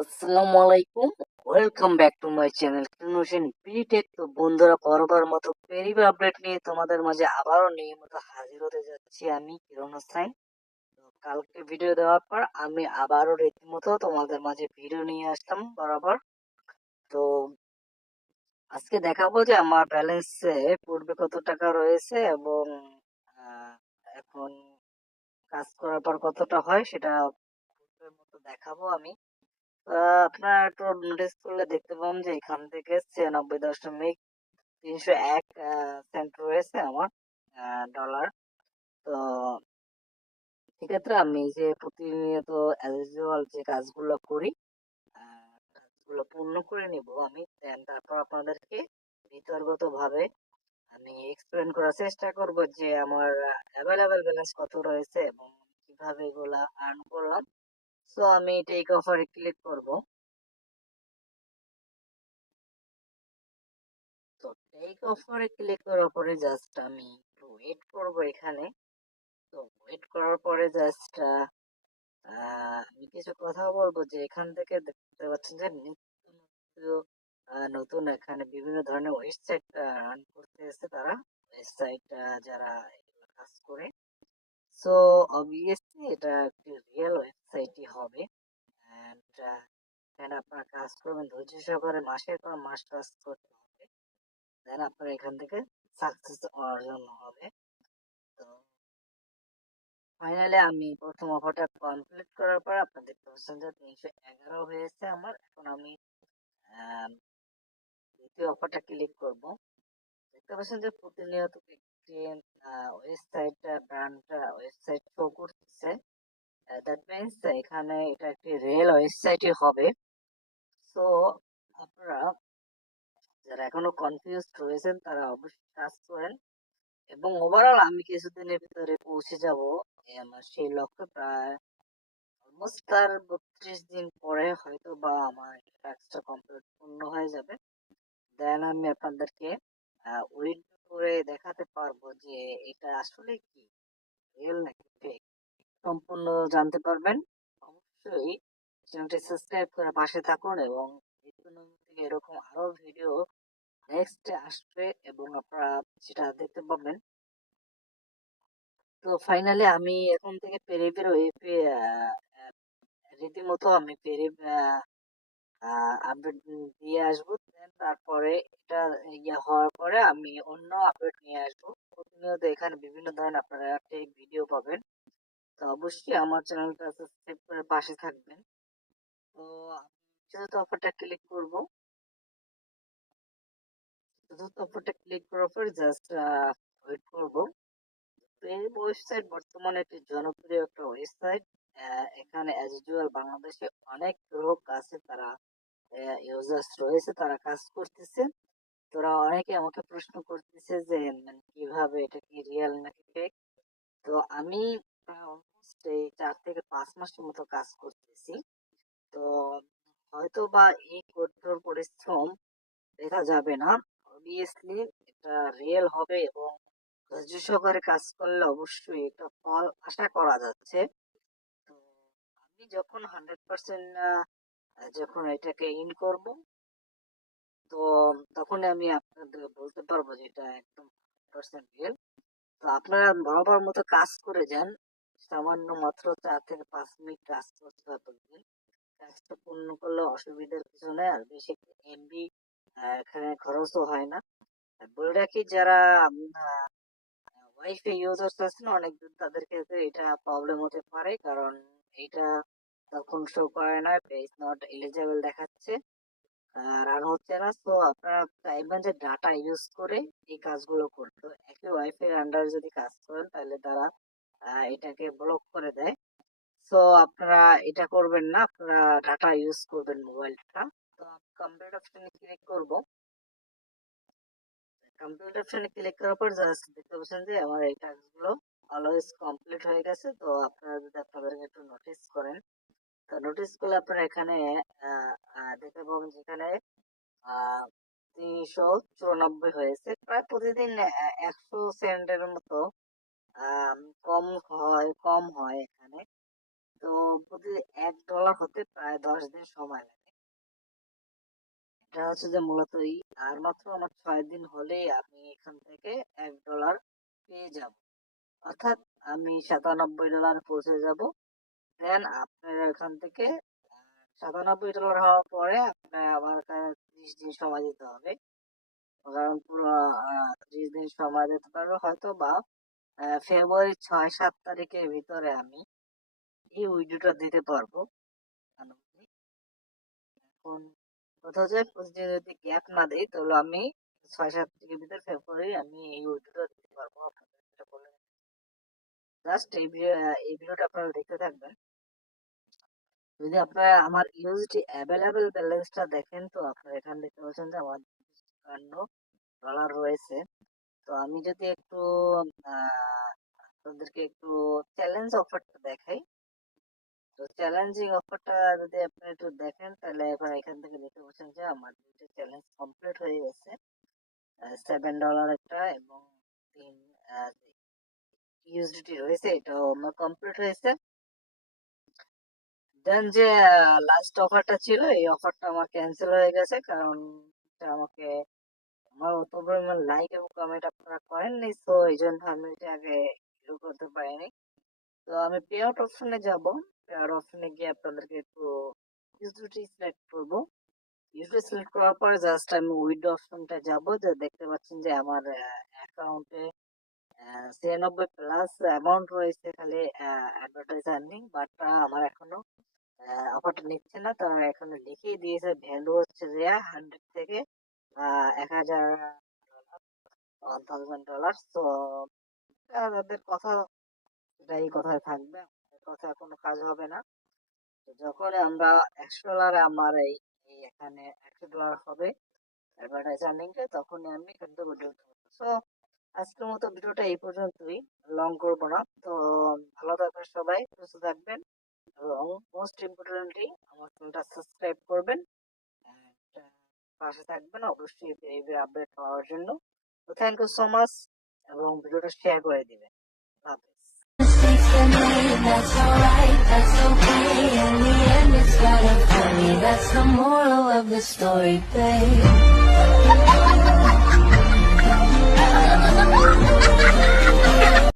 আসসালামু আলাইকুম। Welcome back to my channel কিনোশন বিটেক। তো বন্ধুরা, বরাবর মতো পেরিবে আপডেট নিয়ে তোমাদের মাঝে আবারও নিয়মিত হাজির হতে যাচ্ছি আমি কিরণ হোসাইন। তো কালকে ভিডিও দেওয়ার পর আমি আবারও রীতিমতো তোমাদের মাঝে ভিডিও নিয়ে আসলাম বরাবর। তো আজকে দেখাবো যে আমার ব্যালেন্সে পূর্বে কত টাকা রয়েছে এবং আহ, এখন কাজ করার পর কতটা হয় সেটা পূর্বের মতো দেখাবো আমি। আপনারা একটু নোটিস করলে দেখতে পাবেন যে এখান থেকে 96.301 সেন্ট রয়েছে আমার ডলার। তো সেক্ষেত্রে আমি যে প্রতিনিয়ত অ্যাজ ইউজুয়াল যে কাজগুলো করি, কাজগুলো পূর্ণ করে নিব আমি, দেন তারপর আপনাদেরকে বিতর্কত ভাবে আমি এক্সপ্লেন করার চেষ্টা করব যে আমার অ্যাভেলেবেল ব্যালেন্স কত রয়েছে এবং কিভাবে এগুলা আর্ন করলাম। সো আমি টেক অফারে ক্লিক করব। তো টেক অফারে ক্লিক করার পরে জাস্ট আমি একটু ওয়েট করব এখানে। তো ওয়েট করার পরে জাস্ট আমি কিছু কথা বলবো যে এখান থেকে দেখতে পাচ্ছেন যে নিত্য নতুন নতুন এখানে বিভিন্ন ধরনের ওয়েবসাইট রান করতেছে তারা, ওয়েবসাইট যারা এগুলো কাজ করে। সো অবভিয়াসলি এটা একটি রিয়েল ওয়েবসাইটই হবে। অ্যান্ড এখানে আপনারা কাজ করবেন ধৈর্য সহকারে, মাসের পর মাস কাজ করতে হবে, দেন আপনার এখান থেকে সাকসেস অর্জন হবে। তো ফাইনালি আমি প্রথম অফারটা কমপ্লিট করার পর আপনার দেখতে পাচ্ছেন যে 311 হয়েছে আমার। এখন আমি আহ, দ্বিতীয় অফারটা ক্লিক করব। দেখতে পাচ্ছেন যে প্রতিনিয়ত একটি ওয়েবসাইট ব্র্যান্ড ওয়েবসাইট শো করতেছে। দ্যাট মিনস এখানে এটা একটি রিয়েল ওয়েবসাইটই হবে। সো আপনারা যারা এখনো কনফিউজ রয়েছেন তারা অবশ্যই কাজ করেন এবং ওভারঅল আমি কিছুদিনের ভিতরে পৌঁছে যাব আমার সেই লক্ষ্যে। প্রায় অলমোস্ট তার 32 দিন পরে হয়তো বা আমার টাস্কটা কমপ্লিট পূর্ণ হয়ে যাবে। দেন আমি আপনাদেরকে ওয়েট করে দেখাতে পারবো যে এটা আসলে কি, রিয়েল নাকি ফেক, সম্পূর্ণ জানতে পারবেন। অবশ্যই চ্যানেলটি সাবস্ক্রাইব করে পাশে থাকুন এবং থেকে এরকম আরো ভিডিও নেক্সট আসবে এবং আপনারা সেটা দেখতে পাবেন। তো ফাইনালি আমি এখন থেকে পেরিফের ওয়েবে রীতিমতো আমি আপডেট দিয়ে আসবো। Then তারপরে এটা ইয়ে হওয়ার পরে আমি অন্য আপডেট নিয়ে আসবো। প্রতিনিয়ত এখানে বিভিন্ন ধরনের আপনারা টেক ভিডিও পাবেন। তো অবশ্যই আমার চ্যানেলটা সাবস্ক্রাইব করে পাশে থাকবেন। তো আমি চতুর্থ অফারটা ক্লিক করব। চতুর্থ অফারটা ক্লিক করার পর জাস্ট ওয়েট করব। তো এই ওয়েবসাইট বর্তমানে একটি জনপ্রিয় একটা ওয়েবসাইট। এখানে অ্যাজ ইউজুয়াল বাংলাদেশে অনেক লোক আছে, তারা ইউজার্স রয়েছে, তারা কাজ করতেছে। তোরা অনেকে আমাকে প্রশ্ন করতেছে যে মানে কিভাবে এটা কি রিয়েল নাকি ফেক। তো আমি প্রায় অলমোস্ট এই 4 থেকে 5 মাসের মতো কাজ করতেছি। তো হয়তো বা এই কঠোর পরিশ্রম দেখা যাবে না, অবভিয়াসলি এটা রিয়েল হবে এবং ধৈর্য সহকারে কাজ করলে অবশ্যই এটা ফল আশা করা যাচ্ছে। তো আমি যখন 100% যখন এটাকে ইন করব, তো তখন আমি আপনাদের বলতে পারবো যে এটা একদম 100% রিয়েল। তো আপনারা বরাবর মতো কাজ করে যান। সামান্য মাত্র 4 থেকে 5 মিনিট কাজ করতে হবে প্রতিদিন। কাজটা পূর্ণ করলে অসুবিধার কিছু নেই, আর বেশি এমবি এখানে খরচও হয় না। আর বলে রাখি, যারা ওয়াইফাই ইউজার্স আছেন অনেকদিন, তাদের ক্ষেত্রে এটা প্রবলেম হতে পারে, কারণ এটা তখন শো করে না, পেজ নট এলিজেবল দেখাচ্ছে, রান হচ্ছে না। তো আপনারা চাইবেন যে ডাটা ইউজ করে এই কাজগুলো করতে। তো একই ওয়াইফাই আন্ডারে যদি কাজ করেন তাহলে তারা এটাকে ব্লক করে দেয়। সো আপনারা এটা করবেন না, আপনারা ডাটা ইউজ করবেন মোবাইলটা। তো আমি কম্পিউটার অপশনে ক্লিক করব। কম্পিউটার অপশনে ক্লিক করার পর জাস্ট দেখতে পাচ্ছেন যে আমার এই কাজগুলো অলওয়েজ কমপ্লিট হয়ে গেছে। তো আপনারা যদি আপনাদেরকে একটু নোটিস করেন, তো নোটিস করলে আপনারা এখানে দেখতে পাবেন যেখানে 394 হয়েছে। প্রায় প্রতিদিন 100 সেন্টের মতো আম, কম হয় এখানে। তো প্রতি $1 হতে প্রায় 10 দিন সময় লাগে। এটা হচ্ছে যে মূলত আর মাত্র আমার 6 দিন হলেই আমি এখান থেকে $1 পেয়ে যাব, অর্থাৎ আমি $97 পৌঁছে যাব। দেন আপনার এখান থেকে $97 হওয়ার পরে আপনার আমার 30 দিন সময় দিতে হবে, কারণ পুরো 30 দিন সময় দিতে পারবো হয়তো বা ফেব্রুয়ারি 6-7 তারিখের ভিতরে আমি এই উইডিওটা দিতে পারবো। এখন কথা হচ্ছে প্রতিদিন যদি গ্যাপ না দিই তাহলে আমি 6-7 তারিখের ভিতরে ফেব্রুয়ারি আমি এই উইডিওটা দিতে পারবো। আপনাদের যেটা বলে জাস্ট এই ভিডিওটা আপনারা দেখতে থাকবেন। যদি আপনারা আমার ইউএসডি অ্যাভেলেবেল ব্যালেন্সটা দেখেন তো আপনারা এখানে দেখতে পাচ্ছেন যে আমার $52 রয়েছে। তো আমি যদি একটু আপনাদেরকে একটু চ্যালেঞ্জ অফারটা দেখাই, তো চ্যালেঞ্জিং অফারটা যদি আপনি একটু দেখেন তাহলে এখান থেকে দেখতে পাচ্ছেন যে আমার দুটো চ্যালেঞ্জ কমপ্লিট হয়ে গেছে। $7 একটা এবং 3 ইউএসডিটি রয়েছে, এটাও আমার কমপ্লিট হয়েছে। দেন যে লাস্ট অফারটা ছিল এই অফারটা আমার ক্যান্সেল হয়ে গেছে, কারণ আমাকে আমার অত পরিমাণ লাইক এবং কমেন্ট আপনারা করেননি, তো এই জন্য আমি এটা আগে শুরু করতে পারিনি। তো আমি পে আউট অপশনে যাব, পে আউট অপশনে গিয়ে আপনাদেরকে একটু ইউএসডিটি সিলেক্ট করব। ইউএসডি সিলেক্ট করার পরে জাস্ট আমি উইথড্র অপশনটা যাব, যে দেখতে পাচ্ছেন যে আমার অ্যাকাউন্টে 96+ অ্যামাউন্ট রয়েছে খালি অ্যাডভার্টাইজ আর্নিং, বাট আমার এখনো অফারটা নিচ্ছে না। তারা এখানে লিখিয়ে দিয়েছে ভ্যালু হচ্ছে যে 100 থেকে 1000 $1000। তো তাদের কথা এই কথায় থাকবে, কথা কোনো কাজ হবে না। তো যখন আমরা $100 আমার এই এখানে $100 হবে অ্যাডভার্টাইজ আর্নিংটা, তখনই আমি এখান থেকে উইথড্র করবো। সো আজকের মতো ভিডিওটা এই পর্যন্তই, লং করবো না। তো ভালো থাকবেন সবাই, সুস্থ থাকবেন এবং মোস্ট ইম্পর্টেন্টলি আমার চ্যানেলটা সাবস্ক্রাইব করবেন, পাশে থাকবেন অবশ্যই এই আপডেট পাওয়ার জন্য। তো থ্যাংক ইউ সো মাচ এবং ভিডিওটা শেয়ার করে দিবেন। That's alright, that's okay. In the end, it's gotta play. That's the moral of the story, babe.